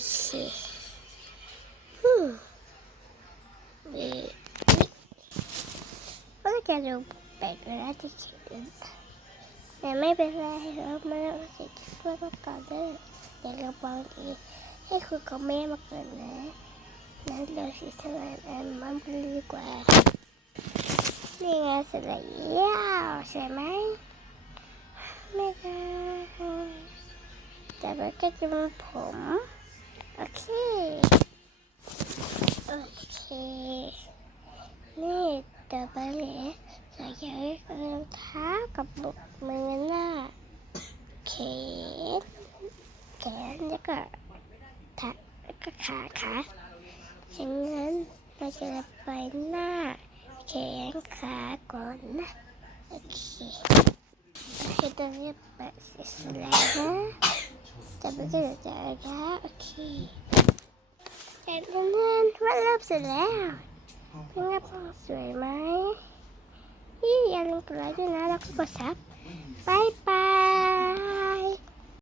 Neyse. Hı. Ve Bunu geliyorum ben herhalde çekiyorum. Yemeği ben herhalde bana çekişme bakalım. Geliyorum bana iyi. Hãy cùng có mẹ một lần nữa Nên đôi khi sẽ là em mắm ly quả Đi nghe sẽ là Yo, sẽ máy Mega Tại bởi cách dùng phủng เดี๋ยวเราบอกอีกให้คุณกับแม่มาก่อนนะนั้นเราสิสลายอันมันดีกว่านี่ไงเร็จแล้วใช่ไหมไม่ได้แต่เราก็จะมาผมโอเค โอเค นี่ต่อไปเลยใส่รองเท้ากับบุกมือหน้าแขนแขนแล้วก็ทัแล้วก็ขาขาฉะนั้นเราจะไปหน้าแขนขาก่อนนะโอเค เคตอนนี้เปิดเสร็จแล้วนะจะไปก็จะจะโอเคแต่เพื่อนๆว่าเริ่มเสร็จแล้วเพื่อนๆสวยไหมนี่อย่าลืมกดไลค์ด้วยนะแล้วก็กดซับ บาย